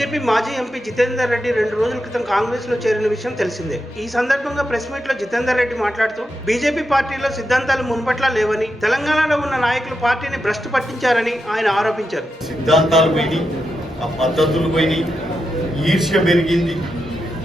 BJP మాజీ MP Jitender Reddy రెండు రోజుల క్రితం కాంగ్రెస్లో చేరిన విషయం తెలిసిందే. ఈ సందర్భంగా ప్రెస్ మీట్లో జితేందర్ రెడ్డి మాట్లాడుతూ బీజేపీ పార్టీలో సిద్ధాంతాలు మున్పట్ల లేవని తెలంగాణలో ఉన్న నాయకులు పార్టీని భ్రష్టు పట్టించారని ఆయన ఆరోపించారు. సిద్ధాంతాలు పోయి ఆ పద్ధతులు ఈర్ష్య పెరిగింది.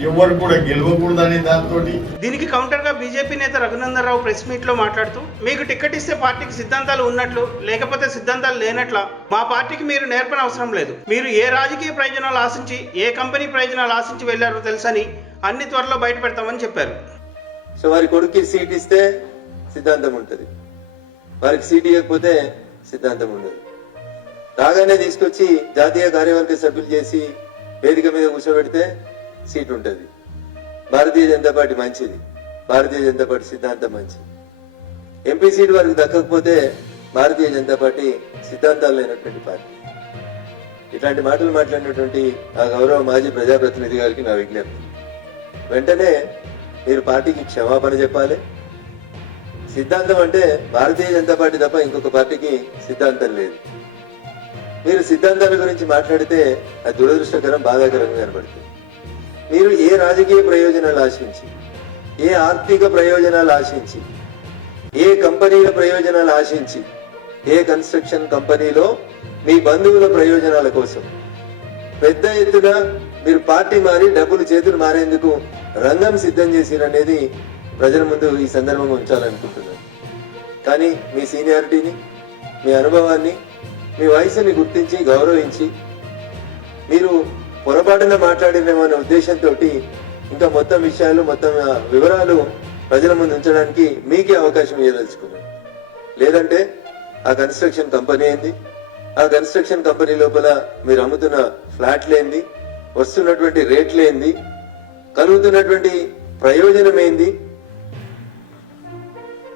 ఎవరు కూడా గెలవకూడదనే దాంతో దీనికి కౌంటర్గా బీజేపీ నేత రఘునందన్ రావు ప్రెస్ మీట్లో మాట్లాడుతూ మీకు టికెట్ ఇస్తే పార్టీకి సిద్ధాంతాలు ఉన్నట్లు లేకపోతే సిద్ధాంతాలు లేనట్ల మా పార్టీకి మీరు నేర్పని అవసరం లేదు. మీరు ఏ రాజకీయ ప్రయోజనాలు ఆశించి ఏ కంపెనీ ప్రయోజనాలు ఆశించి వెళ్ళారో తెలుసని అన్ని త్వరలో బయట పెడతామని చెప్పారు. సో వారి కొడుక్కి సీట్ ఇస్తే సిద్ధాంతం ఉంటుంది. వారికి సీట్ ఇవ్వకపోతే సిద్ధాంతం ఉండదు. రాగానే తీసుకొచ్చి జాతీయ కార్యవర్గ సభ్యులు చేసి వేదిక మీద కూర్చోబెడితే సీట్ ఉంటుంది భారతీయ జనతా పార్టీ మంచిది. భారతీయ జనతా పార్టీ సిద్ధాంతం మంచిది. ఎంపీ సీట్ వారికి దక్కకపోతే భారతీయ జనతా పార్టీ సిద్ధాంతాలు లేనటువంటి పార్టీ. ఇట్లాంటి మాటలు మాట్లాడినటువంటి ఆ గౌరవ మాజీ ప్రజాప్రతినిధి గారికి నా విజ్ఞప్తి. వెంటనే మీరు పార్టీకి క్షమాపణ చెప్పాలి. సిద్ధాంతం అంటే భారతీయ జనతా పార్టీ తప్ప ఇంకొక పార్టీకి సిద్ధాంతం లేదు. మీరు సిద్ధాంతాల గురించి మాట్లాడితే అది దురదృష్టకరం బాధాకరంగా కనబడుతుంది. మీరు ఏ రాజకీయ ప్రయోజనాలు ఆశించి ఏ ఆర్థిక ప్రయోజనాలు ఆశించి ఏ కంపెనీల ప్రయోజనాలు ఆశించి ఏ కన్స్ట్రక్షన్ కంపెనీలో మీ బంధువుల ప్రయోజనాల కోసం. పెద్ద ఎత్తున మీరు పార్టీ మారి డబ్బులు చేతులు మారేందుకు రంగం సిద్ధం చేసిరనేది ప్రజల ముందు ఈ సందర్భంగా ఉంచాలనుకుంటున్నాను. కానీ మీ సీనియారిటీని మీ అనుభవాన్ని మీ వయసుని గుర్తించి గౌరవించి మీరు పొరపాటున మాట్లాడినేమో అనే ఉద్దేశంతో ఇంకా మొత్తం విషయాలు మొత్తం వివరాలు ప్రజల ముందు ఉంచడానికి మీకే అవకాశం ఇవ్వదలుచుకున్నాను లేదంటే ఆ కన్స్ట్రక్షన్ కంపెనీ ఏంది? ఆ కన్స్ట్రక్షన్ కంపెనీ లోపల మీరు అమ్ముతున్న ఫ్లాట్లు ఏంది? వస్తున్నటువంటి రేట్లు ఏంది? కలుగుతున్నటువంటి ప్రయోజనం ఏంది?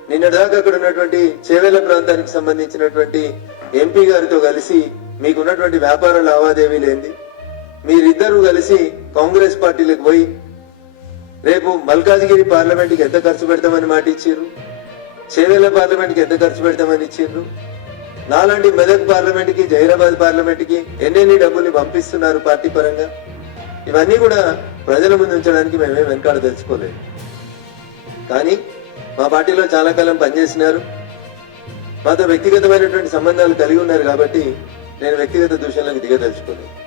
నిన్నదాకా అక్కడ ఉన్నటువంటి చేవేల ప్రాంతానికి సంబంధించినటువంటి ఎంపీ గారితో కలిసి మీకున్నటువంటి వ్యాపార లావాదేవీలు ఏంది? మీరిద్దరూ కలిసి కాంగ్రెస్ పార్టీలకు పోయి రేపు మల్కాజ్గిరి పార్లమెంట్కి ఎంత ఖర్చు పెడతామని మాట ఇచ్చారు? చేవెళ్ళ పార్లమెంట్కి ఎంత ఖర్చు పెడతామని ఇచ్చిండ్రు నాలాంటి మెదక్ పార్లమెంట్కి జైరాబాద్ పార్లమెంట్కి ఎన్నెన్ని డబ్బుల్ని పంపిస్తున్నారు పార్టీ పరంగా? ఇవన్నీ కూడా ప్రజల ముందు ఉంచడానికి మేమే వెనకాడ తెలుసుకోలేదు. కానీ మా పార్టీలో చాలా కాలం పనిచేసినారు. మాతో వ్యక్తిగతమైనటువంటి సంబంధాలు కలిగి ఉన్నారు కాబట్టి నేను వ్యక్తిగత దూషణలకు దిగదలుచుకోలేదు.